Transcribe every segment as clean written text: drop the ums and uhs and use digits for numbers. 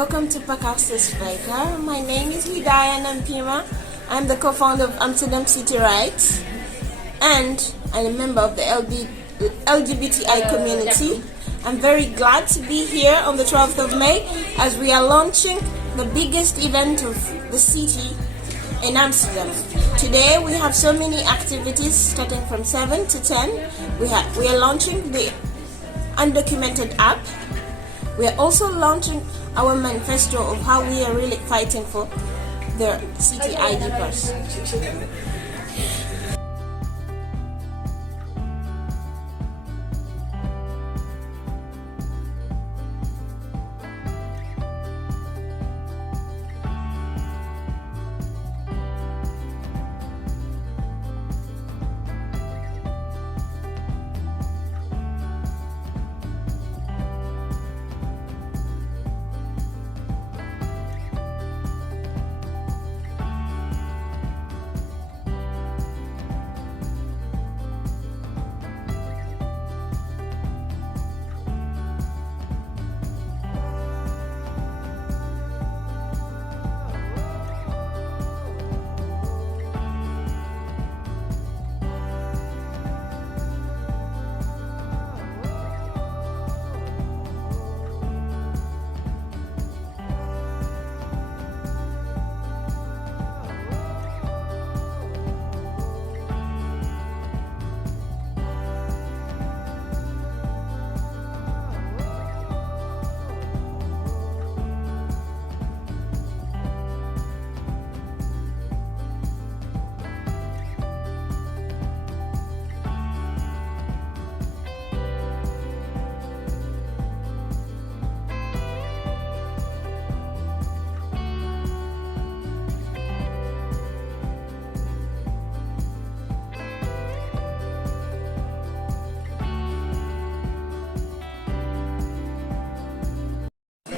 Welcome to Pakausis Baker. My name is Hidayah Nampima. I'm the co-founder of Amsterdam City Rights and I'm a member of the LGBTI community. I'm very glad to be here on the 12th of May as we are launching the biggest event of the city in Amsterdam. Today we have so many activities starting from 7 to 10. We are launching the undocumented app. We are also launching our manifesto of how we are really fighting for the city ID pass.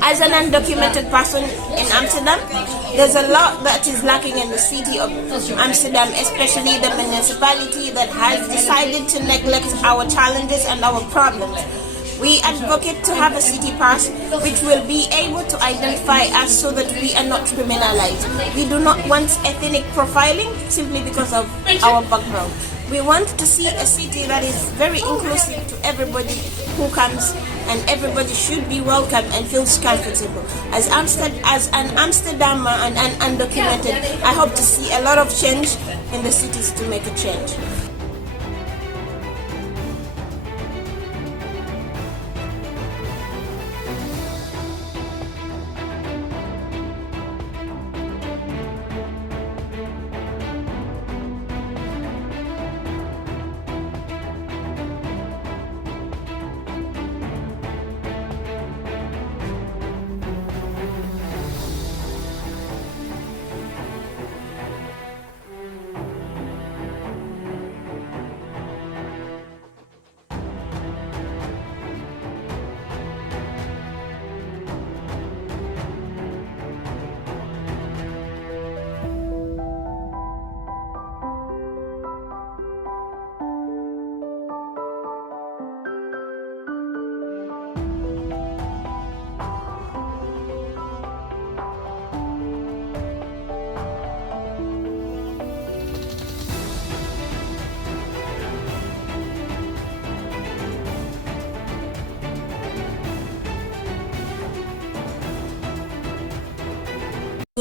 As an undocumented person in Amsterdam, there's a lot that is lacking in the city of Amsterdam, especially the municipality that has decided to neglect our challenges and our problems. We advocate to have a city pass which will be able to identify us so that we are not criminalized. We do not want ethnic profiling simply because of our background. We want to see a city that is very inclusive to everybody who comes, and everybody should be welcome and feels comfortable. As an Amsterdamer and an undocumented, I hope to see a lot of change in the cities to make a change.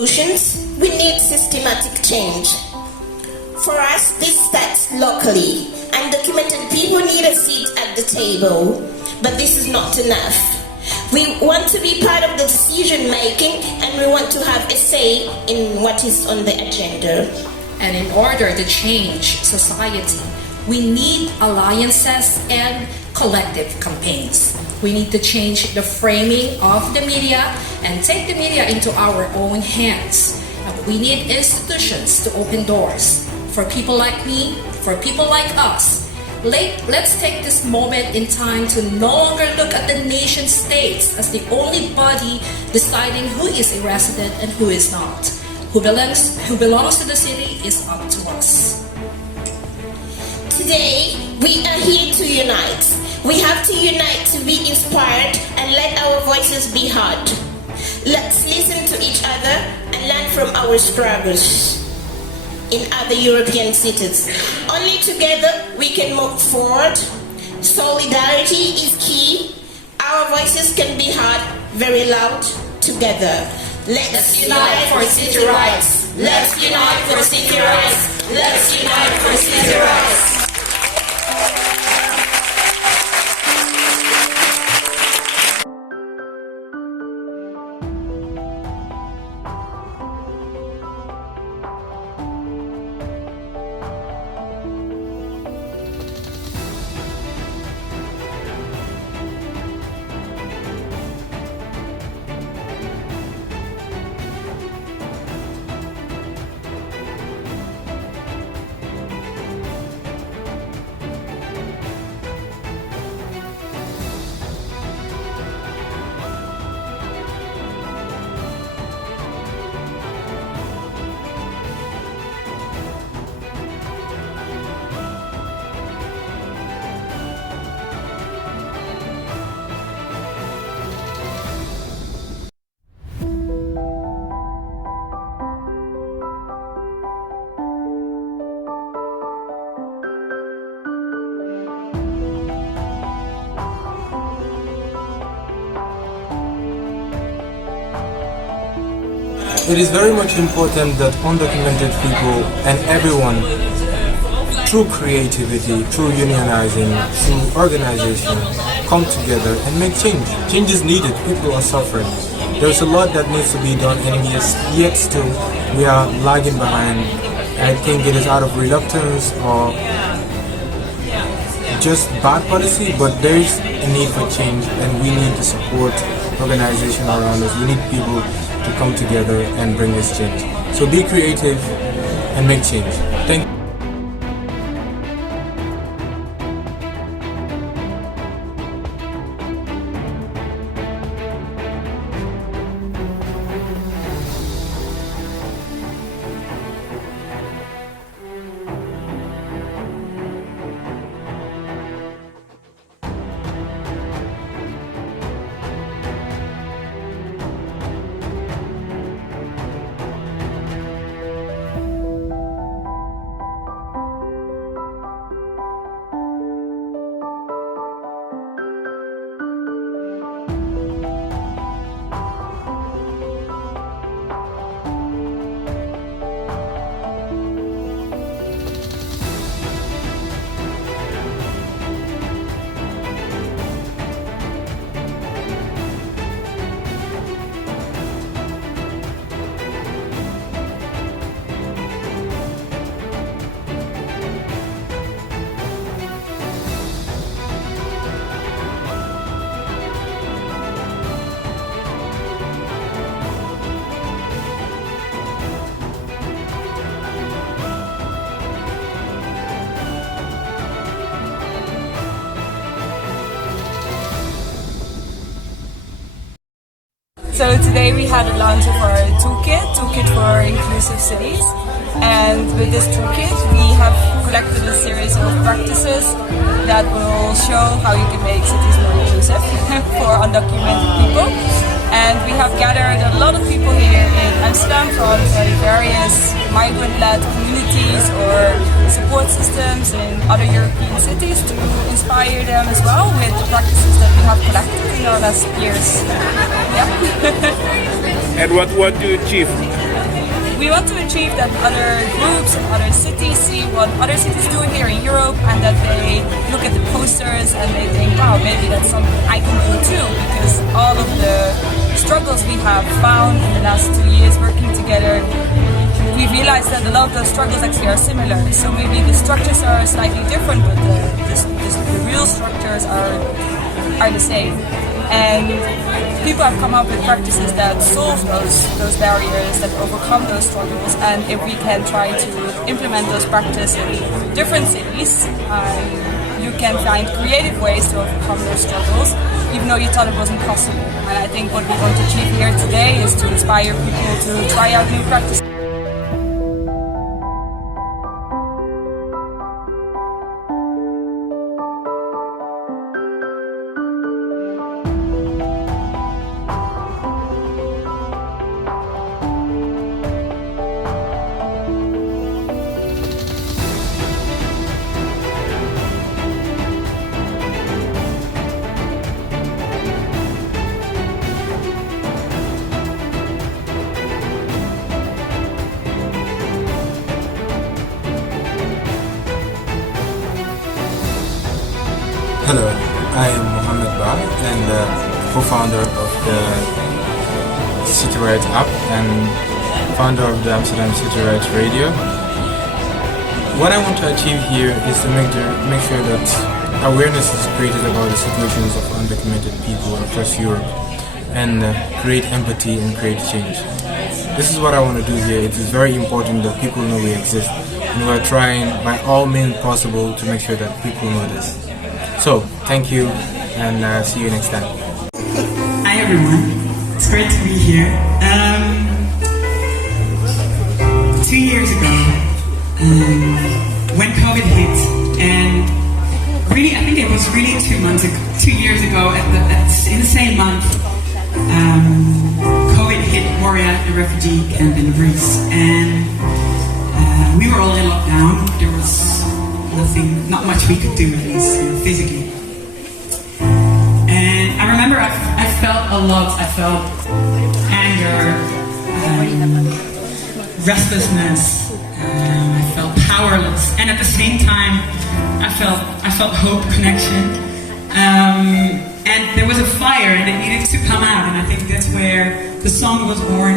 Solutions, we need systematic change. For us, this starts locally. Undocumented people need a seat at the table, but this is not enough. We want to be part of the decision making, and we want to have a say in what is on the agenda. And in order to change society, we need alliances and collective campaigns. We need to change the framing of the media and take the media into our own hands. We need institutions to open doors for people like me, for people like us. Let's take this moment in time to no longer look at the nation states as the only body deciding who is a resident and who is not. Who belongs to the city is up to us. Today, we are here to unite. We have to unite to be inspired and let our voices be heard. Let's listen to each other and learn from our struggles in other European cities. Only together we can move forward. Solidarity is key. Our voices can be heard very loud together. Let's unite for city rights. Let's unite for city rights. Let's unite for city rights. It is very much important that undocumented people and everyone, through creativity, through unionizing, through organization, come together and make change. Change is needed. People are suffering. There's a lot that needs to be done, and yet still we are lagging behind. I think it is out of reluctance or just bad policy, but there is a need for change, and we need to support organization around us. We need people to come together and bring this change. So be creative and make change. Thank you. So today we had a launch of our toolkit for inclusive cities, and with this toolkit we have collected a series of practices that will show how you can make cities more inclusive for undocumented people. And we have gathered a lot of people here in Amsterdam from various migrant-led communities or support systems in other European cities to inspire them as well with the practices that we have collected in our last years. Yeah. And what do you achieve? We want to achieve that other groups and other cities see what other cities do here in Europe, and that they look at the posters and they think, wow, maybe that's something I can do too, because all of the struggles we have found in the last 2 years working together, we realized that a lot of those struggles actually are similar. So maybe the structures are slightly different, but the real structures are the same. And people have come up with practices that solve those barriers, that overcome those struggles. And if we can try to implement those practices in different cities, you can find creative ways to overcome those struggles, even though you thought it wasn't possible. And I think what we want to achieve here today is to inspire people to try out new practices. co-founder of the City Rights app and founder of the Amsterdam City Rights Radio. What I want to achieve here is to make sure that awareness is created about the situations of undocumented people across Europe and create empathy and create change. This is what I want to do here. It is very important that people know we exist, and we are trying by all means possible to make sure that people know this. So, thank you, and see you next time. Hi everyone, it's great to be here. 2 years ago, when COVID hit, and really, I think it was really 2 years ago, in the same month, COVID hit Moria, the refugee camp in Greece, and we were all in lockdown. There was not much we could do, at least physically. And I remember I felt a lot. I felt anger, restlessness. I felt powerless, and at the same time, I felt hope, connection. And there was a fire and it needed to come out, and I think that's where the song was born.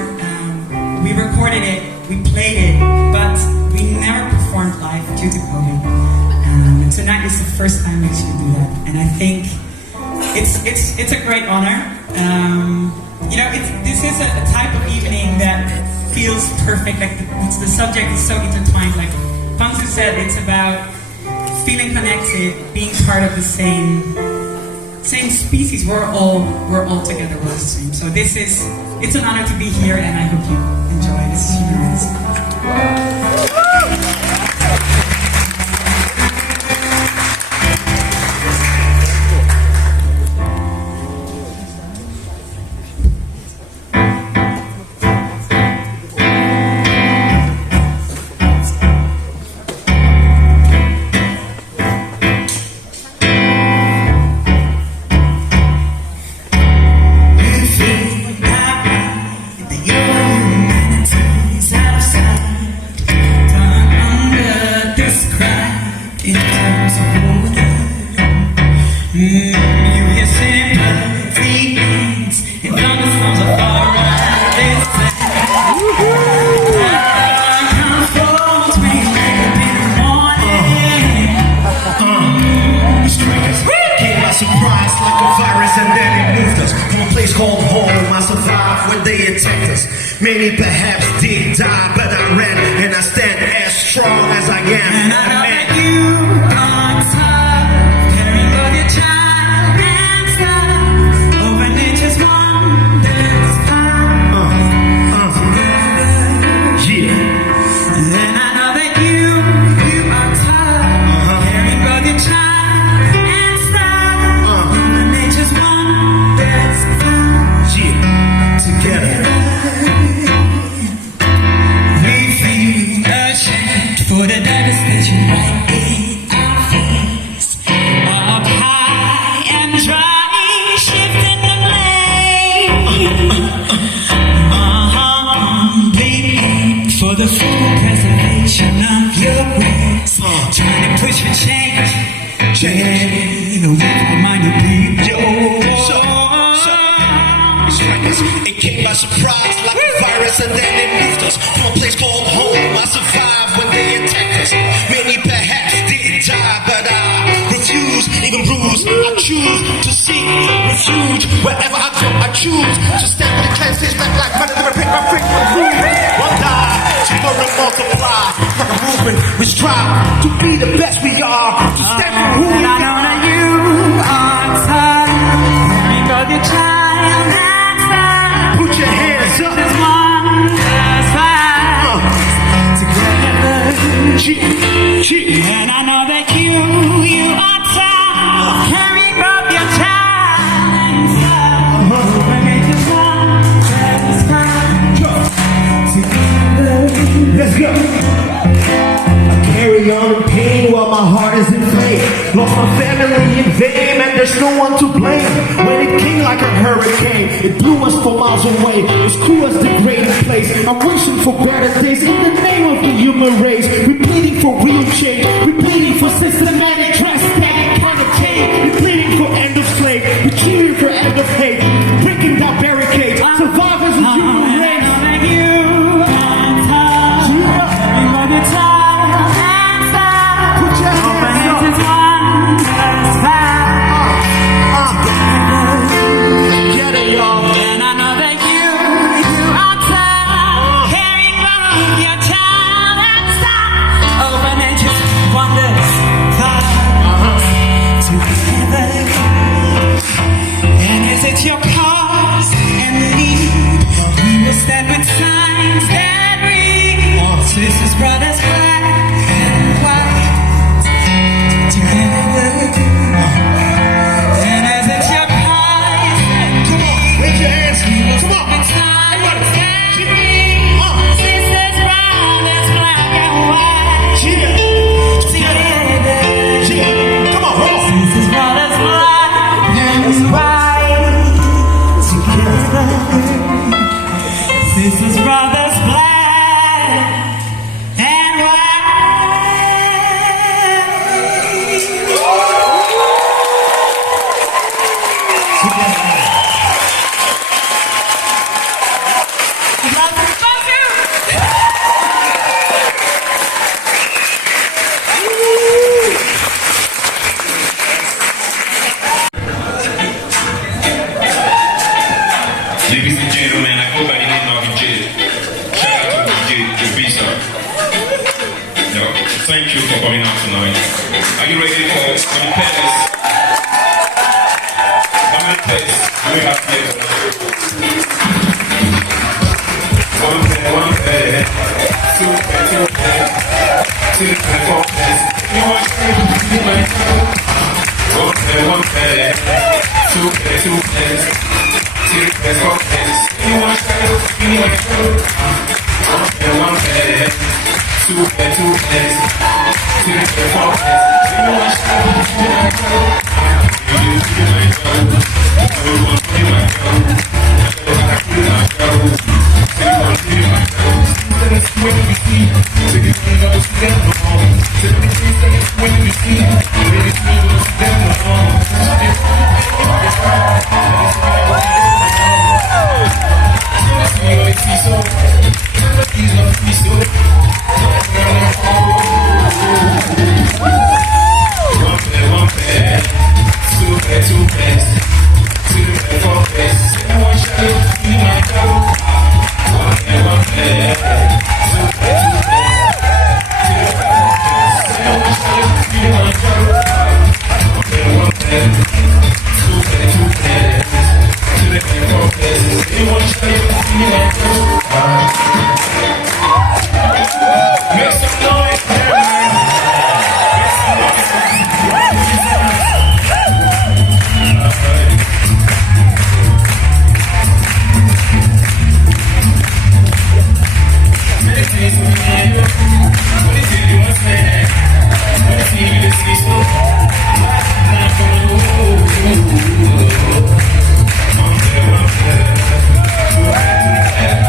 We recorded it, we played it, but we never performed live due to COVID. And tonight is the first time we should do that, and I think it's a great honor. This is a type of evening that feels perfect. Like the subject is so intertwined. Like Pansu said, it's about feeling connected, being part of the same species. We're all together. We're the same. So it's an honor to be here, and I hope you enjoy. This is Human Rights. Called home, I survived when they attacked us. Many perhaps did die, but I ran and I stand as strong as I am. And I know that you are tough, caring for your child and stuff. Over nature's wonders, yeah. And I know that you are tough, caring for your child and stuff. Over nature's wonders. Together, we feel ashamed for the devastation right in our face. Up high and dry, shifting the blame. Bleeding for the full preservation of your grace. Trying to push for change. The weak minded people. It came by surprise like a virus, and then it moved us from a place called home. I survived when they attacked us. Many perhaps did die, but I refuse, even bruised. I choose to seek refuge wherever I go. I choose to stand with the clan, stage back like money, never pick my freak for food. One die, tomorrow multiply like a movement. We strive to be the best we are, to stand for who we are. I know that you are tired, caring for your child. Put your hands up. This wonders fire. Together. And I know that you are tough. Carry up your child. Let's go. I carry on in pain while my heart is inflamed. Lost my family in vain, and there's no one to blame. When it came like a hurricane, it blew us for miles away. Its crew us degraded place. I'm wishing for better days in the name of the human race. We're pleading for real change. We're pleading for systematic, drastic kind of change. We're pleading for end of slave. We're cheering for end of hate. Survivors of human race. Your cause and need, we will stand with signs that read, sisters, brothers, black and white, together. And as it's your cause and need, Raise your hands. we will Come stand on. with signs that read, sisters, brothers, black and white, together. Come on, roll. Sisters, brothers, black and white. Sisters, brothers, black and Ladies and gentlemen, I hope I didn't knock you jail. Shout out to the visa. No, thank you for coming out tonight. Are you ready for the pairs? How many pairs do we have here tonight? One pair, two pair, two pair, four pairs. You want one pair, two pairs. Let's go, let's you want to go, you want to go. One pair, two pair, three pair, four pairs. You want to go, you want to go. You might go, you want to might go. You might go, you might go. When we see, so you can go to them alone. So the things that when we see, really see them alone. One pair, two pairs, four pairs. One shot, you might go. One pair, two pairs. One shot, you might go. One pair, two pairs. Four pairs. One shot, you might go. Make some noise, man. One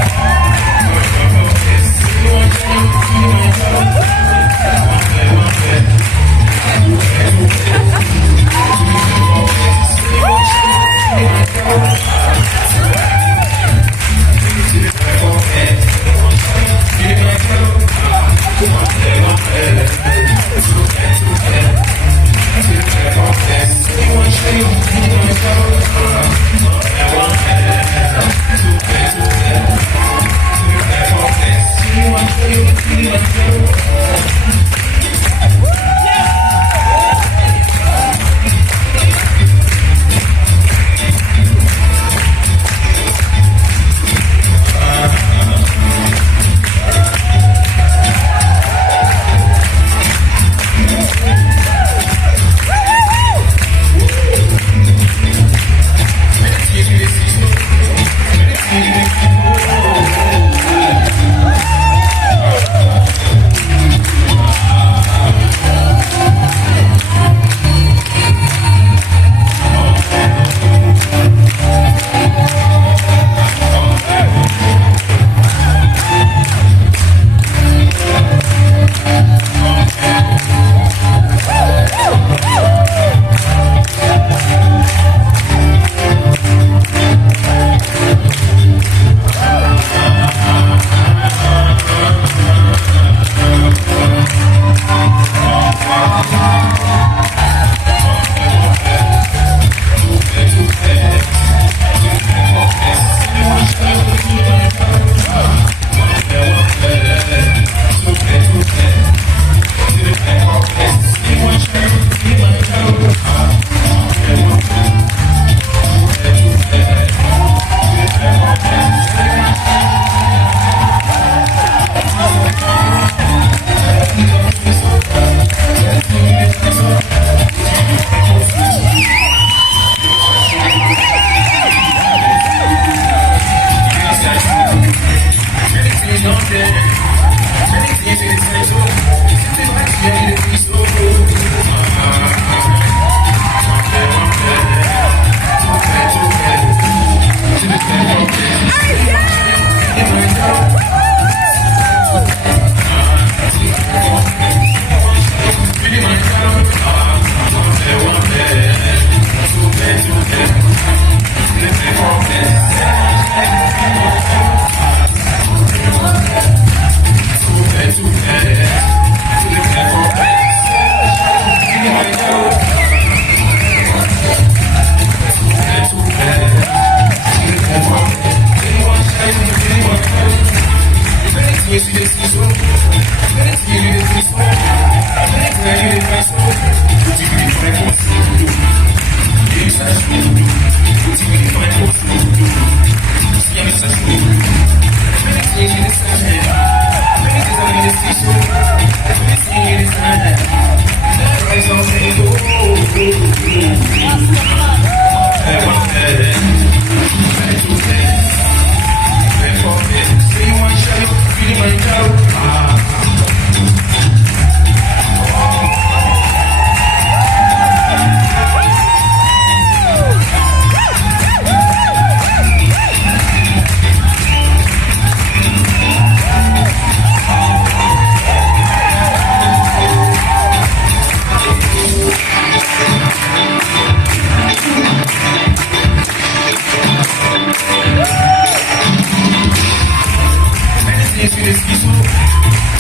Many things you just be so.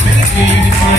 Many things you define.